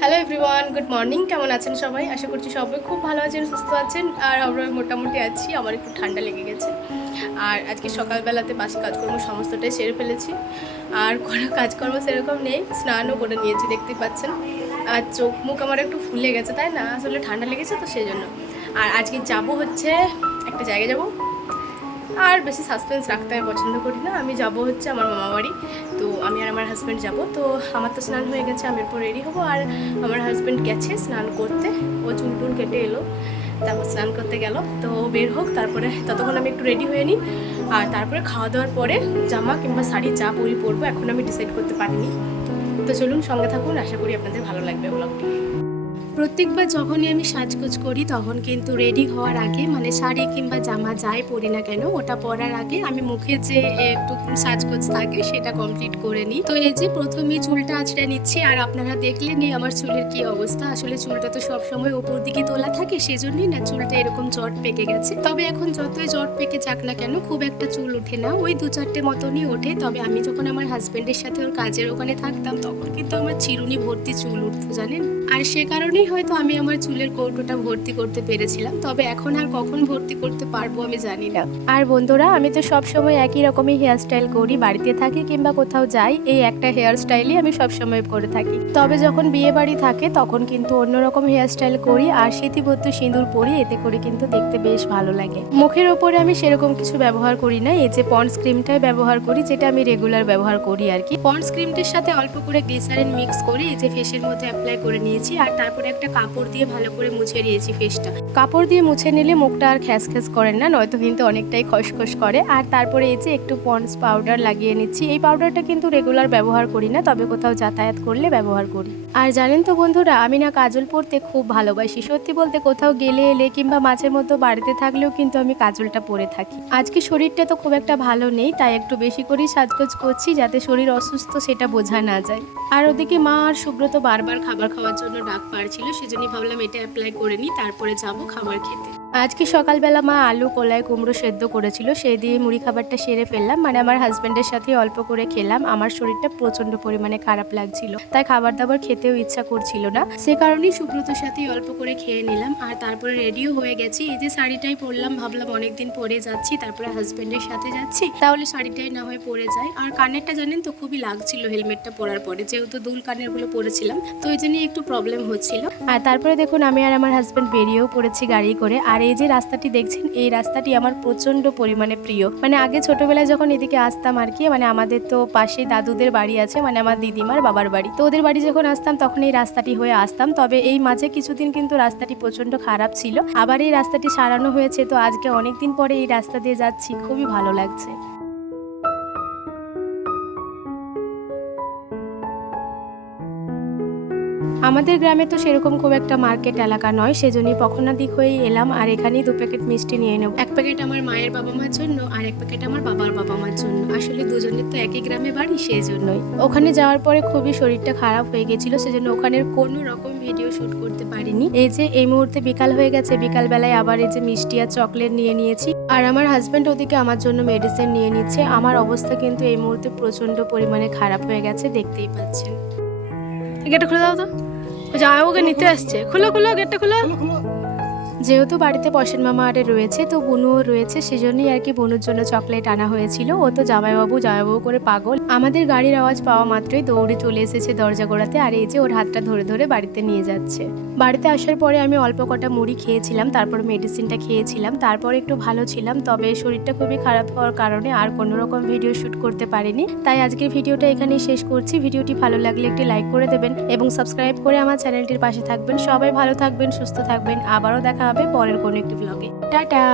Hello everyone, good morning. কেমন আছেন সবাই? আশা করছি সবাই খুব ভালো আছেন, সুস্থ আছেন। আর আমরা মোটামুটি আছি। আমার একটু ঠান্ডা লেগে গেছে। আর আজকে সকালবেলাতে বাসি কাজকর্ম সমস্তটাই সেরে ফেলেছি। আর কোনো কাজকর্ম সেরকম নেই, স্নানও করে নিয়েছি, দেখতেই পাচ্ছেন। আর চোখ মুখ আমার একটু ফুলে গেছে, তাই না? আসলে ঠান্ডা লেগেছে তো সেই জন্য। আর আজকে যাব হচ্ছে একটা জায়গায় যাব। আর বেশি সাসপেন্স রাখতে আমি পছন্দ করি না। আমি যাব হচ্ছে আমার মামা বাড়ি। তো আমি আর আমার হাজব্যান্ড যাব। তো আমার তো স্নান হয়ে গেছে, আমি এরপর রেডি হবো। আর আমার হাজব্যান্ড গেছে স্নান করতে, ও চুল টুল কেটে এলো, তারপর স্নান করতে গেল। তো বের হোক, তারপরে ততক্ষণ আমি একটু রেডি হয়ে নিই। আর তারপরে খাওয়া দাওয়ার পরে জামা কিংবা শাড়ি যা পরবো এখন আমি ডিসাইড করতে পারিনি। তো চলুন সঙ্গে থাকুন, আশা করি আপনাদের ভালো লাগবে ব্লগটি। প্রত্যেকবার যখনই আমি সাজগোজ করি তখন কিন্তু রেডি হওয়ার আগে, মানে শাড়ি কিংবা জামা যাই পরি না কেন, ওটা পরার আগে আমি মুখে যে একটু সাজগোজ থাকে সেটা কমপ্লিট করে নিই। তো এই যে প্রথমেই চুলটা আঁচড়ে নিচ্ছি। আর আপনারা দেখলেনই আমার চুলের কি অবস্থা। আসলে চুলটা তো সবসময় ওপর দিকে তোলা থাকে, সেজন্যই না চুলটা এরকম জট পেকে গেছে। তবে এখন যতই জট পেকে যাক না কেন, খুব একটা চুল ওঠে না, ওই 2-4টে মতনই ওঠে। তবে আমি যখন আমার হাজবেন্ডের সাথে ওর কাজের ওখানে থাকতাম তখন কিন্তু আমার চিরুনি ভর্তি চুল উঠতো, জানেন। আর সে কারণেই হয়তো আমি আমার চুলের কৌটোটা ভর্তি করতে পেরেছিলাম। তবে এখন আর কখন ভর্তি করতে পারবো আমি জানি না। আর বন্ধুরা, আমি তো সব সময় একই রকমই হেয়ার স্টাইল করি, বাড়িতে থাকি কিংবা কোথাও যাই, এই একটা হেয়ার স্টাইলই আমি সব সময় করে থাকি। তবে যখন বিয়ে বাড়ি থাকে তখন কিন্তু অন্যরকম হেয়ার স্টাইল করি আর স্মৃতিবদ্ধ সিঁদুর পরি, এতে করে কিন্তু দেখতে বেশ ভালো লাগে। মুখের ওপরে আমি সেরকম কিছু ব্যবহার করি না, এই যে পন্ডস ক্রিমটাই ব্যবহার করি, যেটা আমি রেগুলার ব্যবহার করি আর কি। পন্ডস ক্রিমটির সাথে অল্প করে গ্লিসারিন মিক্স করে এই যে ফেসের মধ্যে অ্যাপ্লাই করে নিয়েছি। আর তারপরে একটা কাপড় দিয়ে ভালো করে মুছে নিয়েছি ফেসটা। কাপড় দিয়ে মুছে নিলে মুখটা আর খ্যাস খ্যাস করে না, নয়তো কিন্তু অনেকটাই খসখস করে। আর তারপরে এই যে একটু পন্ডস পাউডার লাগিয়ে নিচ্ছি। এই পাউডারটা কিন্তু রেগুলার ব্যবহার করি না, তবে কোথাও যাতায়াত করলে ব্যবহার করি। আর জানেন তো বন্ধুরা, আমি না কাজল পরতে খুব ভালোবাসি। সত্যি বলতে কোথাও গেলে এলে কিংবা মাঝে মধ্যে বাড়িতে থাকলেও কিন্তু আমি কাজলটা পরে থাকি। আজকে শরীরটা তো খুব একটা ভালো নেই, তাই একটু বেশি করেই সাজগোজ করছি যাতে শরীর অসুস্থ সেটা বোঝা না যায়। আর ওদিকে মা আর সুব্রত বারবার খাবার খাওয়ার জন্য ডাক পাড়ছিল, সেজন্যই ভাবলাম এটা অ্যাপ্লাই করে নিই, তারপরে যাব খাবার খেতে। আজকে সকালবেলা মা আলু কলাই কুমড়ো সেদ্ধ করেছিল, সেই দিয়ে মুড়ি খাবারটা সেরে ফেললাম। মানে আমার হাজব্যান্ডের সাথে অল্প করে খেলাম। আমার শরীরটা প্রচন্ড পরিমাণে খারাপ লাগছিল, তাই খাবার দাবার খেতেও ইচ্ছা করছিল না। সে কারণেই সুব্রতর সাথে অল্প করে খেয়ে নিলাম। আর তারপরে রেডিও হয়ে গেছি। এই যে শাড়িটাই পরলাম, ভাবলাম অনেকদিন পরে যাচ্ছি, তারপরে হাজব্যান্ডের সাথে যাচ্ছি, তাহলে শাড়িটাই না হয় পরে যায়। আর কানেরটা জানেন তো খুবই লাগছিল হেলমেটটা পরার পরে, যেহেতু দুল কানের গুলো পরেছিলাম, তো ওই জন্যই একটু প্রবলেম হচ্ছিল। আর তারপরে দেখুন আমি আর আমার হাজব্যান্ড বেরিয়েও পড়েছি গাড়ি করে। আর এই যে রাস্তাটি দেখছেন, এই রাস্তাটি আমার প্রচন্ড পরিমাণে প্রিয়। মানে আগে ছোটবেলায় যখন এদিকে আসতাম আর কি, মানে আমাদের তো পাশে দাদুদের বাড়ি আছে, মানে আমার দিদিমার বাবার বাড়ি, তো ওদের বাড়ি যখন আসতাম তখন এই রাস্তাটি হয়ে আসতাম। তবে এই মাঝে কিছুদিন কিন্তু রাস্তাটি প্রচন্ড খারাপ ছিল, আবার এই রাস্তাটি সারানো হয়েছে। তো আজকে অনেকদিন পরে এই রাস্তা দিয়ে যাচ্ছি, খুবই ভালো লাগছে। আমাদের গ্রামে তো সেরকম খুব একটা মার্কেট এলাকা নয়, সেজন্যই পখনা দিক হয়েই এলাম। আর এখানেই 2 প্যাকেট মিষ্টি নিয়ে নেব। 1 প্যাকেট আমার মায়ের বাবা মার জন্য আর 1 প্যাকেট আমার বাবার বাবা মার জন্য। আসলে দুজনের তো একই গ্রামে বাড়ি, সেই জন্যই। ওখানে যাওয়ার পরে খুবই শরীরটা খারাপ হয়ে গেছিল, সেজন্য ওখানের কোনো রকম ভিডিও শুট করতে পারিনি। এই যে এই মুহূর্তে বিকাল হয়ে গেছে, বিকাল বেলায় আবার এই যে মিষ্টি আর চকলেট নিয়ে নিয়েছি। আর আমার হাজব্যান্ড ওদিকে আমার জন্য মেডিসিন নিয়ে নিচ্ছে। আমার অবস্থা কিন্তু এই মুহূর্তে প্রচন্ড পরিমাণে খারাপ হয়ে গেছে, দেখতেই পাচ্ছেন। গেটটা খুলে দাও তো, জামাইবাবুকে নিতে আসছে। খুলো খুলো, গেটটা খুলো। যেহেতু বাড়িতে পশেন মামা আরে রয়েছে, তো বুনুও রয়েছে, সেজন্যই আর কি বুনুর জন্য চকলেট আনা হয়েছিল। ও তো জামাইবাবু জামাইবাবু করে পাগল। আমাদের গাড়ির আওয়াজ পাওয়া মাত্রই দৌড়ে চলে এসেছে দরজা গোড়াতে। আর এই যে ওর হাতটা ধরে ধরে বাড়িতে নিয়ে যাচ্ছে। বাড়িতে আসার পরে আমি অল্প কটা মুড়ি খেয়েছিলাম, তারপর মেডিসিনটা খেয়েছিলাম, তারপর একটু ভালো ছিলাম। তবে শরীরটা খুবই খারাপ হওয়ার কারণে আর কোনো রকম ভিডিও শুট করতে পারিনি। তাই আজকের ভিডিওটা এখানেই শেষ করছি। ভিডিওটি ভালো লাগলে একটি লাইক করে দেবেন এবং সাবস্ক্রাইব করে আমার চ্যানেলটির পাশে থাকবেন। সবাই ভালো থাকবেন, সুস্থ থাকবেন। আবারও দেখা হবে পরের কোনো একটি ব্লগে। টাটা।